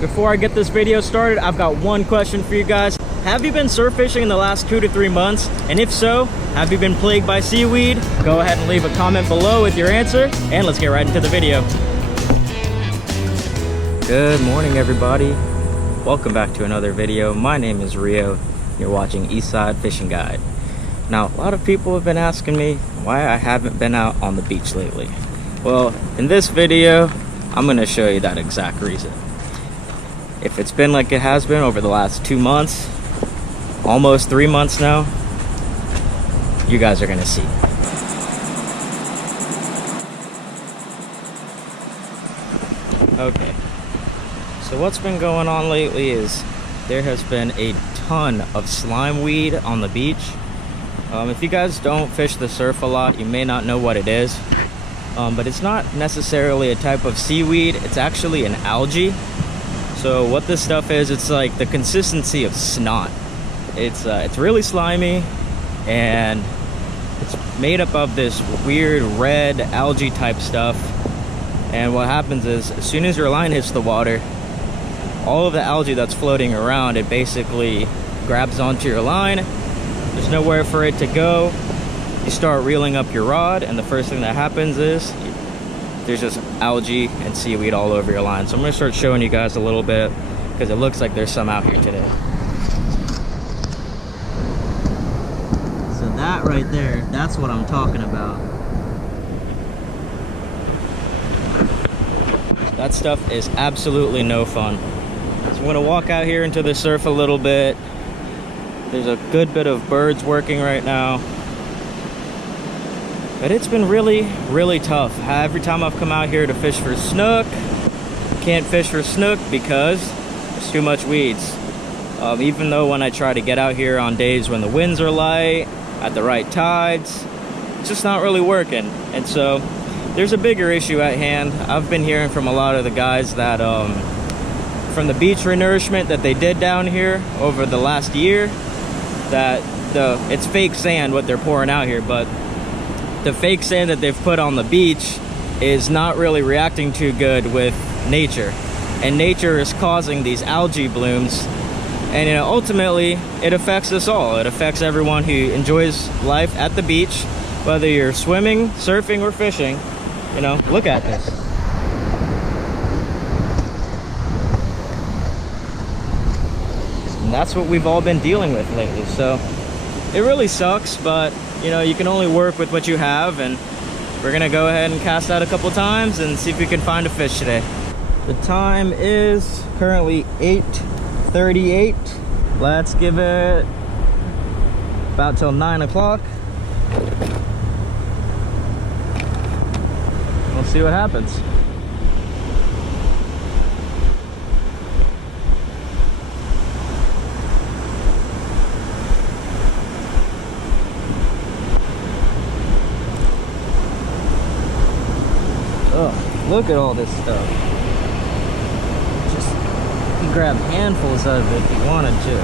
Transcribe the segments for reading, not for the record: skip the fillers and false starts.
Before I get this video started, I've got one question for you guys. Have you been surf fishing in the last 2 to 3 months? And if so, have you been plagued by seaweed? Go ahead and leave a comment below with your answer, and let's get right into the video. Good morning, everybody. Welcome back to another video. My name is Rio. You're watching Eastside Fishing Guide. Now, a lot of people have been asking me why I haven't been out on the beach lately. Well, in this video, I'm gonna show you that exact reason. If it's been like it has been over the last 2 months, almost 3 months now, you guys are gonna see. Okay, so what's been going on lately is there has been a ton of slime weed on the beach. If you guys don't fish the surf a lot, you may not know what it is, but it's not necessarily a type of seaweed. It's actually an algae. So what this stuff is, it's like the consistency of snot. It's really slimy, and it's made up of this weird red algae type stuff. And what happens is, as soon as your line hits the water, all of the algae that's floating around, it basically grabs onto your line. There's nowhere for it to go. You start reeling up your rod, and the first thing that happens is there's just algae and seaweed all over your line. So I'm gonna start showing you guys a little bit, because it looks like there's some out here today. So that right there, that's what I'm talking about. That stuff is absolutely no fun. So I'm gonna walk out here into the surf a little bit. There's a good bit of birds working right now. But it's been really tough. Every time I've come out here to fish for snook, can't fish for snook because there's too much weeds. Even though when I try to get out here on days when the winds are light, at the right tides, it's just not really working. And so there's a bigger issue at hand. I've been hearing from a lot of the guys that from the beach renourishment that they did down here over the last year, that it's fake sand what they're pouring out here, but the fake sand that they've put on the beach is not really reacting too good with nature, and nature is causing these algae blooms. And ultimately it affects us all. It affects everyone who enjoys life at the beach, whether you're swimming, surfing, or fishing. Look at this. And that's what we've all been dealing with lately. So it really sucks, but you can only work with what you have, and we're gonna go ahead and cast out a couple times and see if we can find a fish today. The time is currently 8:38. Let's give it about till 9 o'clock. We'll see what happens. Oh, look at all this stuff. Just, you can grab handfuls of it if you wanted to.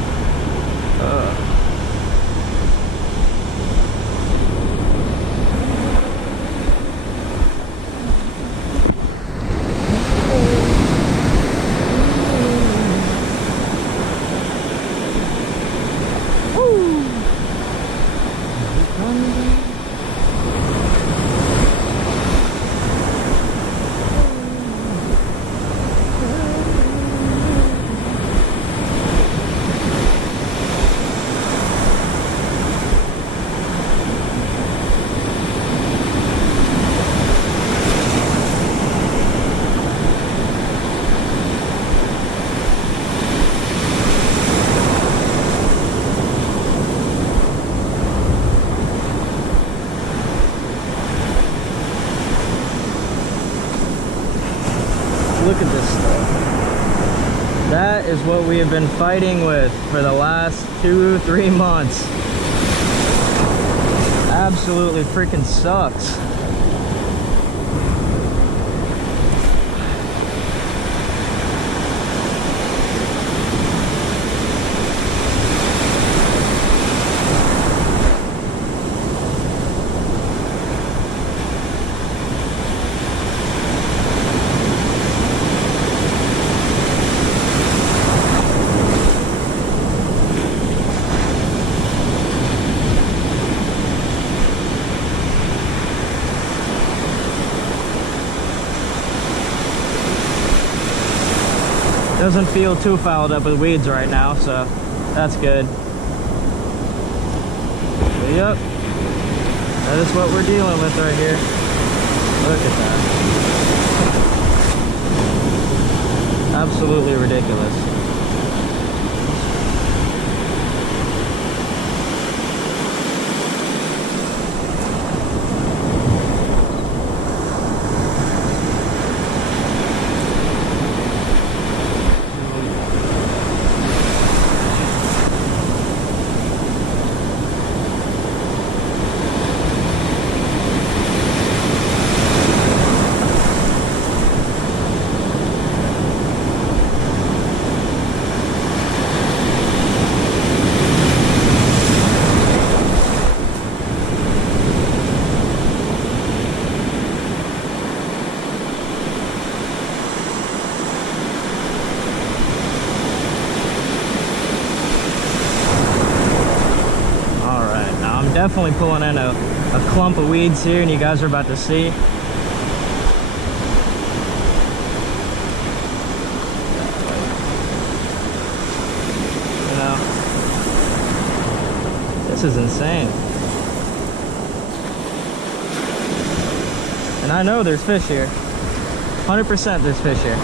Look at this stuff. That is what we have been fighting with for the last 2-3 months. Absolutely freaking sucks. Doesn't feel too fouled up with weeds right now, so that's good. But yep, that is what we're dealing with right here. Look at that. Absolutely ridiculous. Definitely pulling in a clump of weeds here, and you guys are about to see. You know, this is insane. And I know there's fish here. 100% there's fish here.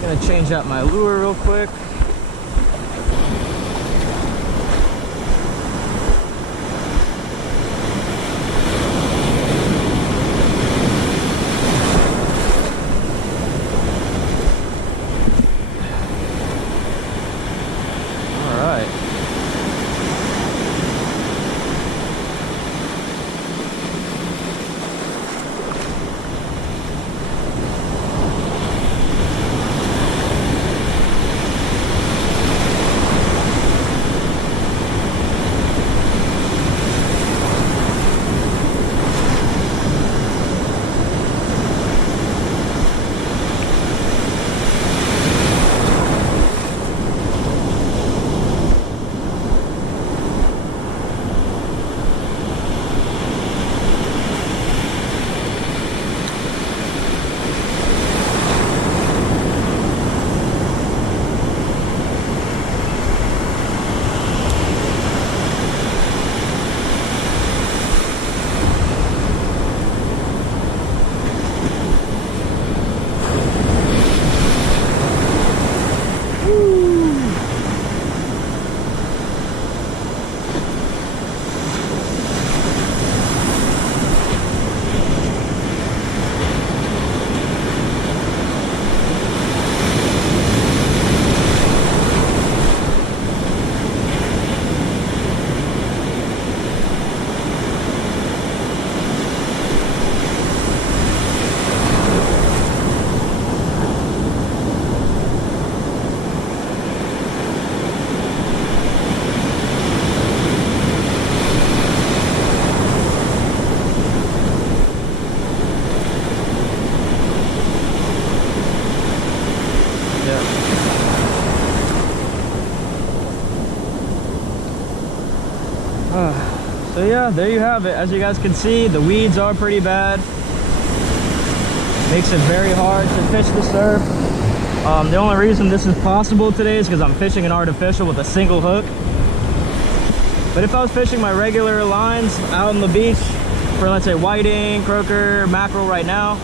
Gonna change out my lure real quick. All right. So yeah, there you have it. As you guys can see, the weeds are pretty bad. Makes it very hard to fish the surf. The only reason this is possible today is because I'm fishing an artificial with a single hook. But if I was fishing my regular lines out on the beach for, let's say, whiting, croaker, mackerel right now,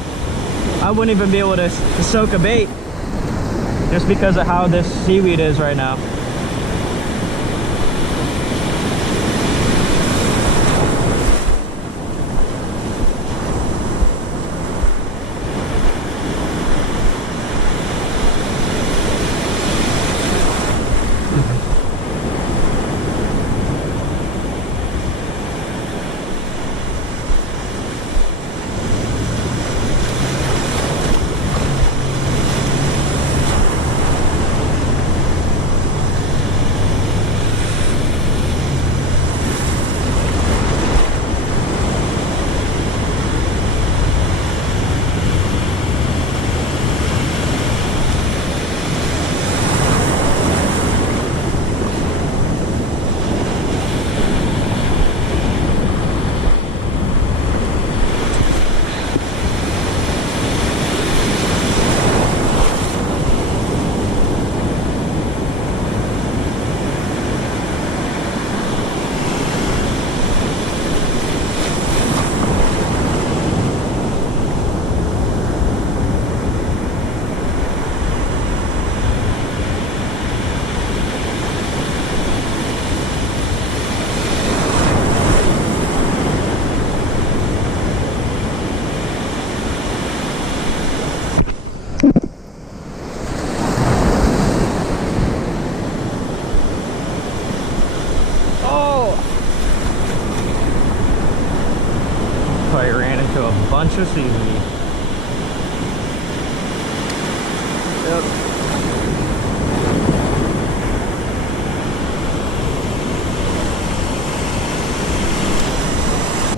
I wouldn't even be able to soak a bait just because of how this seaweed is right now. to a bunch of seaweed. Yep.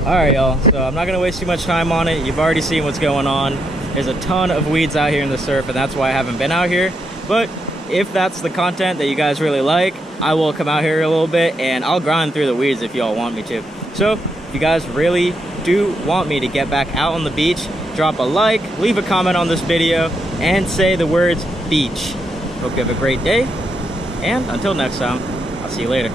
Alright y'all, so I'm not gonna waste too much time on it. You've already seen what's going on. There's a ton of weeds out here in the surf, and that's why I haven't been out here. But if that's the content that you guys really like, I will come out here a little bit and I'll grind through the weeds if y'all want me to. So if you guys really do want me to get back out on the beach, drop a like, leave a comment on this video, and say the words beach. Hope you have a great day, and until next time, I'll see you later.